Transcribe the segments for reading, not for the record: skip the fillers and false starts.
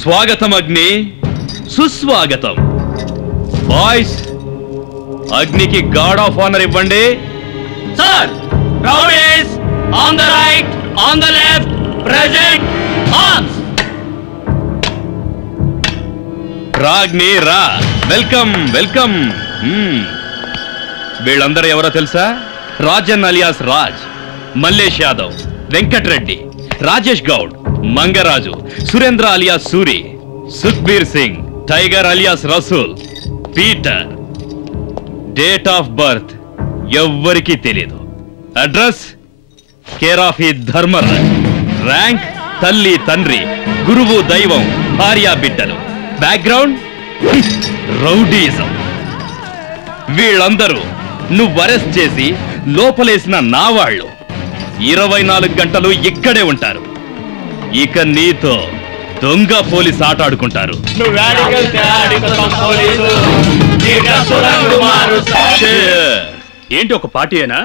స్వాగతం అగ్ని, సుస్వాగతం. బాయ్స్, అగ్నికి గార్డ్ ఆఫ్ ఆనర్ ఇవ్వండి. Sir, rowdies on the right, on the left, present, arms. రాగ్ని రా, వెల్కమ్ వెల్కమ్. వీళ్ళందరూ ఎవరో తెలుసా? Rajan alias Raj, Mallesh Yadav, Venkatreddy, Rajesh Goud, Mangaraju, Surendra alias Suri, Sukhbir Singh, tiger alias Rasool, Peter. Date of birth ఎవ్వరికీ తెలియదు. అడ్రస్ కేర్ ఆఫ్ ఈ ధర్మరాజ్. ర్యాంక్ తల్లి తండ్రి, గురువు దైవం, భార్యా బిడ్డలు. Background rowdyism. వీళ్ళందరూ నువ్వు అరెస్ట్ చేసి లోపలేసిన నా వాళ్ళు 24 గంటలు ఇక్కడే ఉంటారు. ఇక నీతో దొంగ పోలీస్ ఆట ఆడుకుంటారు. ఏంటి ఒక పార్టీ అయినా?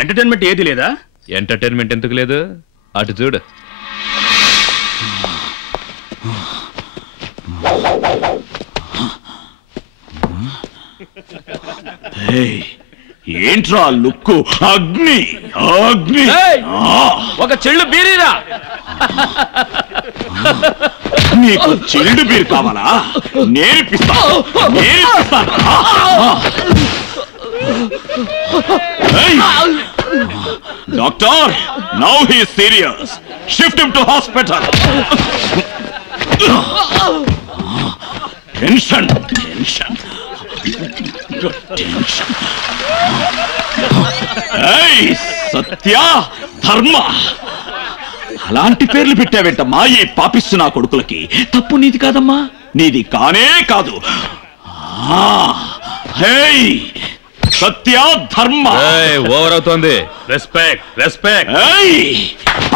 ఎంటర్టైన్మెంట్ ఏది లేదా? ఎంటర్టైన్మెంట్ ఎందుకు లేదు? అటు చూడు. ఏంట్రా లుక్కు? అగ్ని అగ్ని. ఒక చెల్లు బీరీరా. నీకు చెల్లు బీరు కావాలా? నేర్పిస్తాను. Doctor, now he is serious. Shift him to hospital. Tension tension tension. Satya, Dharma, అలాంటి పేర్లు పెట్టావేంటమ్మా ఈ పాపిస్తున్నా కొడుకులకి? తప్పు నీది కాదమ్మా, నీది కానే కాదు. సత్య, ధర్మ. ఓవర్ అవుతోంది. Respect respect.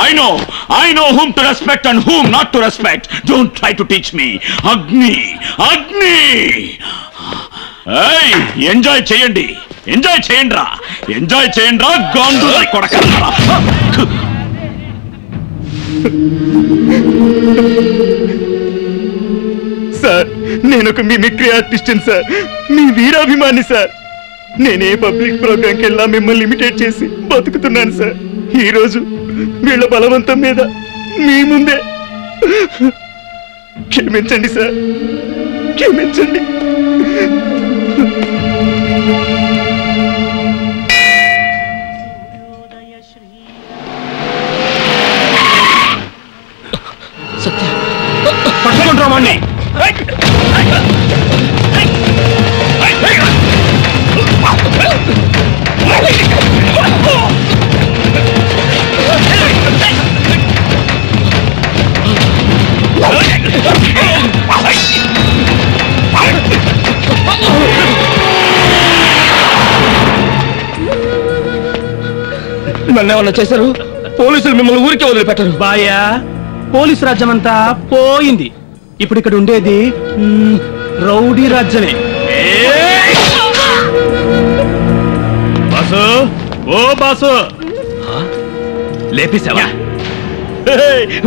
I know whom to respect and whom not to respect. Don't try to teach me. అగ్ని అగ్ని. ఎంజాయ్ చేయండి, ఎంజాయ్ చేయండి రా, ఎంజాయ్ చేయండి రా గాండు కొడకల్లారా. సార్, నేను ఒక మిమిక్రీ ఆర్టిస్ట్ని సార్, మీ వీరాభిమాని సార్. నేనే పబ్లిక్ ప్రోగ్రాంకి వెళ్ళా మిమ్మల్ని ఇమిటేట్ చేసి బతుకుతున్నాను సార్. ఈరోజు వీళ్ళ బలవంతం మీద మీ ముందే. క్షమించండి సార్, క్షమించండి. సత్య, పట్టుకుంటారా వాణ్ణి? నన్ను ఏమన్నా చేశారు? పోలీసులు మిమ్మల్ని ఊరికే వదిలిపెట్టరు. బాయా, పోలీసు రాజ్యం అంతా పోయింది. ఇప్పుడు ఇక్కడ ఉండేది రౌడీ రాజ్యమే. బాసు, ఓ బాసు, లేపేశావా?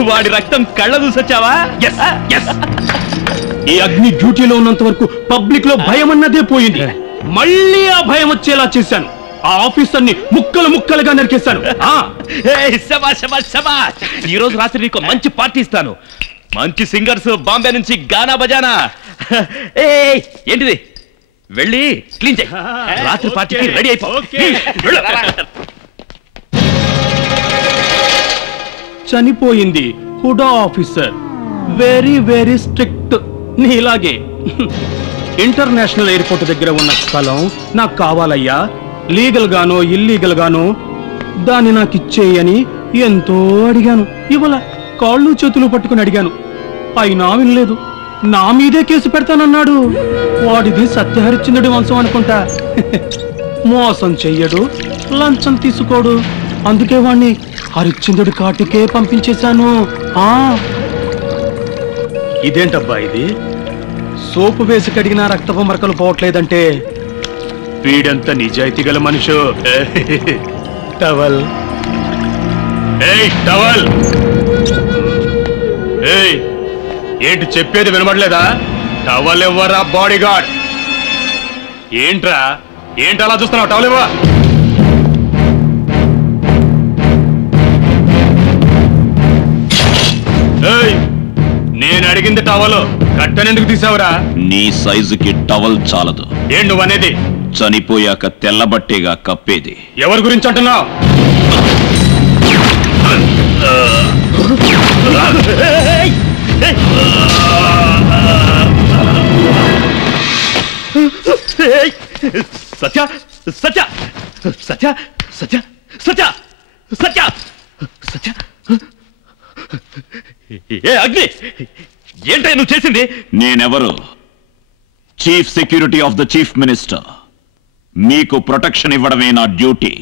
వాడి రక్తం కళ్ళ చూసొచ్చావా? ఈ అగ్ని డ్యూటీలో ఉన్నంత వరకు పబ్లిక్ లో భయం అన్నదే పోయింది. మళ్ళీ ఆ భయం వచ్చేలా చేశాను. ఆ ఆఫీసర్ని ముక్కలు ముక్కలుగా నరికేశాను. ఈ రోజు రాత్రి నీకు మంచి పార్టీ ఇస్తాను. మంచి సింగర్స్ బాంబే నుంచి గానా బజానా. ఏంటిది? వెళ్ళి క్లీన్ చేయి. రాత్రి పార్టీకి రెడీ అయిపో. చనిపోయింది Hooda officer, very very strict. నీలాగే. ఇంటర్నేషనల్ ఎయిర్పోర్ట్ దగ్గర ఉన్న స్థలం నాకు కావాలయ్యా, లీగల్ గానో ఇల్లీగల్ గానో దాన్ని నాకు ఇచ్చేయని ఎంతో అడిగాను. ఇవాళ కాళ్ళు చేతులు పట్టుకుని అడిగాను, అయినా వినలేదు. నా మీదే కేసు పెడతానన్నాడు. వాడిది సత్యహరిశ్చంద్రుడి వంశం అనుకుంటా. మోసం చెయ్యడు, లంచం తీసుకోడు. అందుకే వాణ్ణి హరిశ్చంద్రుడి కాటికే పంపించేశాను. ఇదేంటబ్బా ఇది? సోపు వేసి కడిగినా రక్తపు మరకలు పోవట్లేదంటే వీడంత నిజాయితీ గల మనిషి. Towel, towel. ఏంటి చెప్పేది వినబడలేదా? టవల్ ఇవ్వరా బాడీ గార్డ్. ఏంట్రా ఏంటి అలా చూస్తున్నావు? టవల్ ఇవ్వ. నేను అడిగింది టవల్, కట్టనెందుకు తీసావురా? నీ సైజుకి టవల్ చాలదు. ఏం నువ్వనేది? చనిపోయాక తెల్లబట్టేగా కప్పేది. ఎవరి గురించి అంటున్నావు? సత్య సత్య సత్య సత్య సత్య సత్య సత్య ఏ అగ్ని, ఏంటో నువ్వు చేసింది? నేనెవరు? Chief security of the chief minister. మీకు ప్రొటెక్షన్ ఇవ్వడమే నా డ్యూటీ.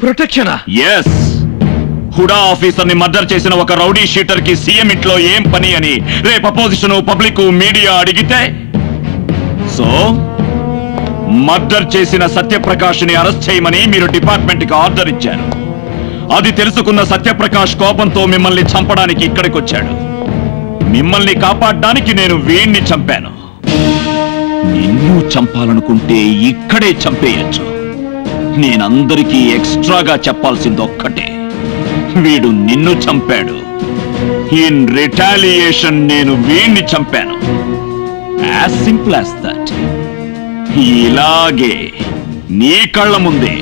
ప్రొటెక్షనా? ఎస్. హుడా ఆఫీసర్ ని మర్డర్ చేసిన ఒక రౌడీ షీటర్ కి సీఎం ఇంట్లో ఏం పని అని రేపు అపోజిషన్ పబ్లిక్ మీడియా అడిగితే, సో మర్డర్ చేసిన సత్యప్రకాష్ ని అరెస్ట్ చేయమని మీరు డిపార్ట్మెంట్ కి ఆర్డర్ ఇచ్చారు. అది తెలుసుకున్న సత్యప్రకాష్ కోపంతో మిమ్మల్ని చంపడానికి ఇక్కడికి వచ్చాడు. మిమ్మల్ని కాపాడడానికి నేను వీణ్ణి చంపాను. నిన్ను చంపాలనుకుంటే ఇక్కడే చంపేయచ్చు. నేనందరికీ ఎక్స్ట్రాగా చెప్పాల్సింది ఒక్కటే, వీడు నిన్ను చంపాడు. ఇన్ రిటాలియేషన్ నేను వీణ్ణి చంపాను. As simple as that. ఇలాగే నీ కళ్ళ ముందే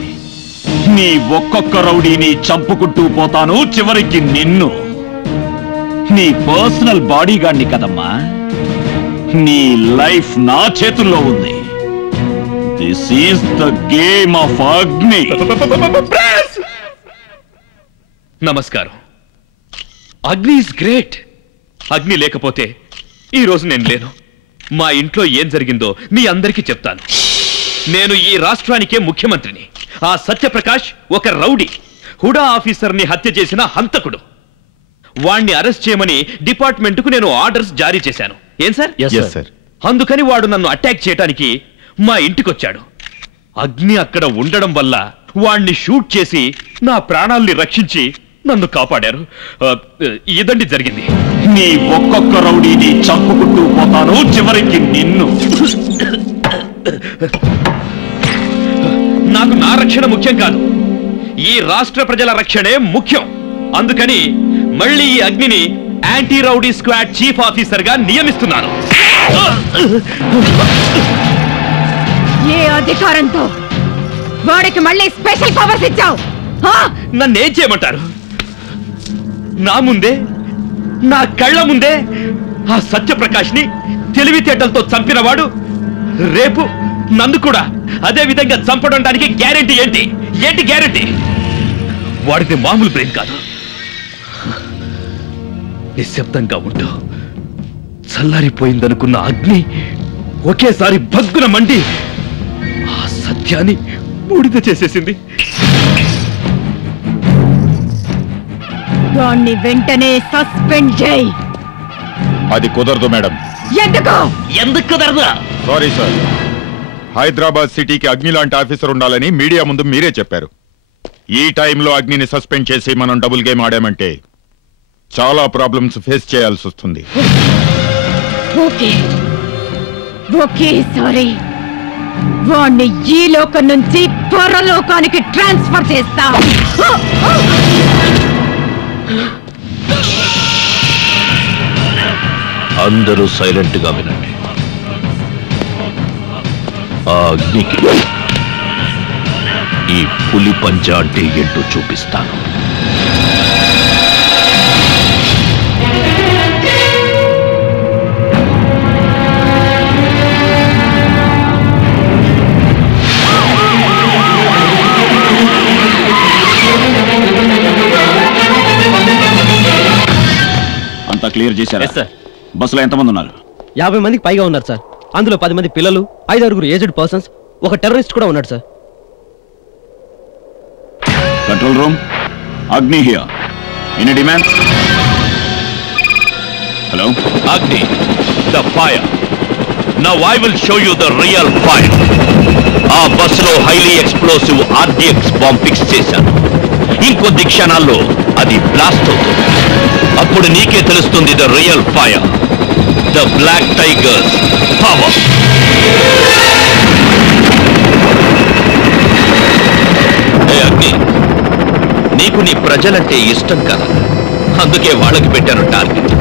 నీ ఒక్కొక్క రౌడీని చంపుకుంటూ పోతాను. చివరికి నిన్ను. నీ పర్సనల్ బాడీగార్డ్ని కదమ్మా. నీ లైఫ్ నా చేతుల్లో ఉంది. This is the game of అగ్ని. నమస్కారం. అగ్ని ఇస్ గ్రేట్. అగ్ని లేకపోతే ఈ రోజు నేను లేను. మా ఇంట్లో ఏం జరిగిందో మీ అందరికీ చెప్తాను. నేను ఈ రాష్ట్రానికే ముఖ్యమంత్రిని. ఆ సత్యప్రకాష్ ఒక రౌడీ, హుడా ఆఫీసర్ని హత్య చేసిన హంతకుడు. వాణ్ణి అరెస్ట్ చేయమని డిపార్ట్మెంట్కు నేను ఆర్డర్స్ జారీ చేశాను. ఏం సార్? అందుకని వాడు నన్ను అటాక్ చేయడానికి మా ఇంటికొచ్చాడు. అగ్ని అక్కడ ఉండడం వల్ల వాణ్ణి షూట్ చేసి నా ప్రాణాల్ని రక్షించి నన్ను కాపాడారు. ఇదండి జరిగింది. నీ ఒక్కొక్క రౌడీని చంపుకుంటూ పోతాను. చివరికి నిన్ను. నాకు నా రక్షణ ముఖ్యం కాదు, ఈ రాష్ట్ర ప్రజల రక్షణే ముఖ్యం. అందుకని మళ్ళీ ఈ అగ్నిని anti rowdy squad chief officer గా నియమిస్తున్నాను. ఏ అధికారంతో వాడికి మళ్ళీ స్పెషల్ పవర్స్ ఇచ్చావు? నన్నేం చేయమంటారు? నా ముందే, నా కళ్ళ ముందే ఆ సత్యప్రకాష్ ని తెలివితేటలతో చంపినవాడు రేపు నన్ను కూడా అదే విధంగా చంపడానికి గ్యారెంటీ ఏంటి? ఏంటి గ్యారెంటీ? వాడిది మామూలు బ్రెయిన్ కాదు. నిశ్శబ్దంగా ఉంటూ చల్లారిపోయిందనుకున్న అగ్ని ఒకేసారి భగ్గున మండి ఆ సత్యాన్ని బూడిద చేసేసింది. వాణ్ణి వెంటనే సస్పెండ్ చేయి. అది కుదరదు మేడం. ఎందుకు కుదరదు? సారీ సార్, హైదరాబాద్ సిటీకి అగ్ని లాంటి ఆఫీసర్ ఉండాలని మీడియా ముందు మీరే చెప్పారు. ఈ టైంలో అగ్నిని సస్పెండ్ చేసి మనం డబుల్ గేమ్ ఆడామంటే చాలా ప్రాబ్లమ్స్ ఫేస్ చేయాల్సి వస్తుంది. సారీ, వాణ్ణి ఈ లోకం నుంచి పరలోకానికి ట్రాన్స్ఫర్ చేస్తా. అందరూ సైలెంట్ గా వినండి. ఆ అగ్నికి ఈ పులి పంజ అంటే ఏంటో చూపిస్తాను. అంతా క్లియర్ చేశారా? బస్సులో ఎంతమంది ఉన్నారు? 50 మందికి పైగా ఉన్నారు సార్. అందులో 10 మంది పిల్లలు, 5 ఏజ్డ్ పర్సన్స్, ఒక టెర్రరిస్ట్ కూడా ఉన్నాడు sir. Control room, Agni here. Any demand? Hello Agni, the fire. Now I will show you the real fire. ఆ బస్సులో highly explosive RDX bomb fix చేశాను. ఇంకొద్ది క్షణాల్లో అది బ్లాస్ట్ అవుతుంది. అప్పుడు నీకే తెలుస్తుంది the real fire, the black tigers power. Agni, నీకు నీ ప్రజలంటే ఇష్టం కదా, అందుకే వాళ్ళకి పెట్టాను target.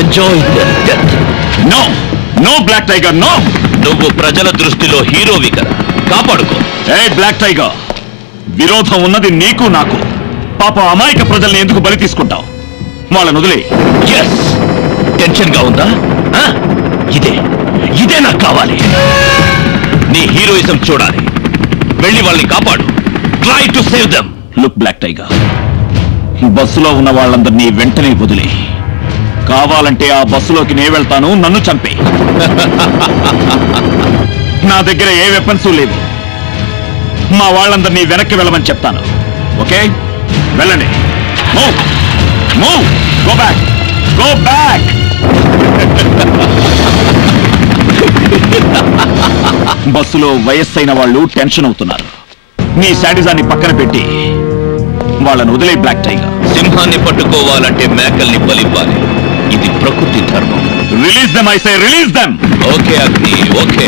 Enjoy death. No no black tiger, no. నువ్వు ప్రజల దృష్టిలో హీరోవి కదా, కాపాడుకో. ఏ బ్లాక్ టైగర్, విరోధం ఉన్నది నీకు నాకు. పాప అమాయక ప్రజల్ని ఎందుకు బలి తీసుకుంటావు? వాళ్ళని వదిలే. ఎస్, టెన్షన్ గా ఉందా? ఇదే నాకు కావాలి. నీ హీరోయిజం చూడాలి. వెళ్ళి వాళ్ళని కాపాడు. Try to save them. Look black tiger, బస్సులో ఉన్న వాళ్ళందరినీ వెంటనే వదిలే. కావాలంటే ఆ బస్సులోకి నే వెళ్తాను, నన్ను చంపే. నా దగ్గర ఏ వెపన్స్ లేవు. మా వాళ్ళందరినీ వెనక్కి వెళ్ళమని చెప్తాను. ఓకే, వెళ్ళండి. Move move, go back, go back. బస్సులో వయస్సైన వాళ్ళు టెన్షన్ అవుతున్నారు. నీ శాడిజాన్ని పక్కన పెట్టి వాళ్ళను వదిలే బ్లాక్ టైగర్. సింహాన్ని పట్టుకోవాలంటే మేకల్ని బలివ్వాలి. ఇది ప్రకృతి ధర్మం. Release them, I say release them. Okay అగ్ని, ఓకే.